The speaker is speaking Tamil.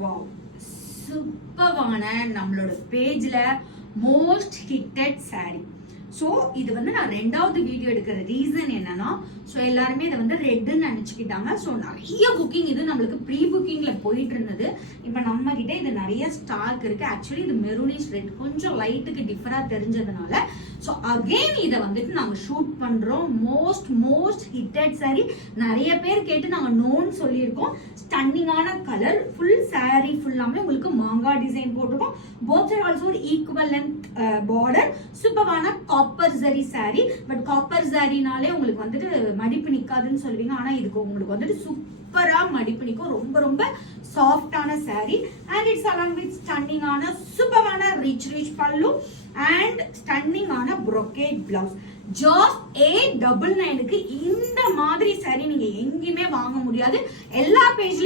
வாவ், சூப்பரான நம்மளோட பேஜ்ல மோஸ்ட் ஹிட்டட் saree. ஸோ இது வந்து நான் ரெண்டாவது வீடியோ எடுக்கிற ரீசன் என்னன்னா, ஸோ எல்லாருமே இதை வந்து ரெட்டுன்னு நினச்சிக்கிட்டாங்க. ஸோ நிறைய புக்கிங் இது நம்மளுக்கு ப்ரீ புக்கிங்கில் போயிட்டு இருந்தது. இப்போ நம்ம கிட்ட இது நிறைய ஸ்டாக் இருக்கு. ஆக்சுவலி இது மெரூனிஷ் ரெட் கொஞ்சம் லைட்டுக்கு டிஃபராக தெரிஞ்சதுனால ஸோ அகெயின் இதை வந்துட்டு நாங்கள் ஷூட் பண்ணுறோம். Most hitted saree. நிறைய பேர் கேட்டு நாங்கள் நோன்னு சொல்லியிருக்கோம். ஸ்டன்னிங்கான கலர், ஃபுல் saree ஃபுல்லாமே உங்களுக்கு மாங்காய் டிசைன் போட்டிருக்கோம். போத் சைடு ஆல்சோ ஒரு ஈக்குவல் லென்த் பார்டர். சூப்பரான copper zari saree. But copper ஜரினாலே உங்களுக்கு வந்துட்டு மடிப்பு நிக்காதுன்னு சொல்லுவீங்க. ஆனா இதுக்கு உங்களுக்கு வந்துட்டு சூப்பரா மடிப்பு நிக்கும். ரொம்ப ரொம்ப சாஃப்டான saree and it's along with stunning ஆன சூப்பரான ரிச் பல்லு and ஸ்டன்னிங் ஆன brocade blouse. ஜாஸ் 899க்கு இந்த மாதிரி saree நீங்க எங்கேயுமே வாங்க முடியாது. எல்லா பேஜ்லயும்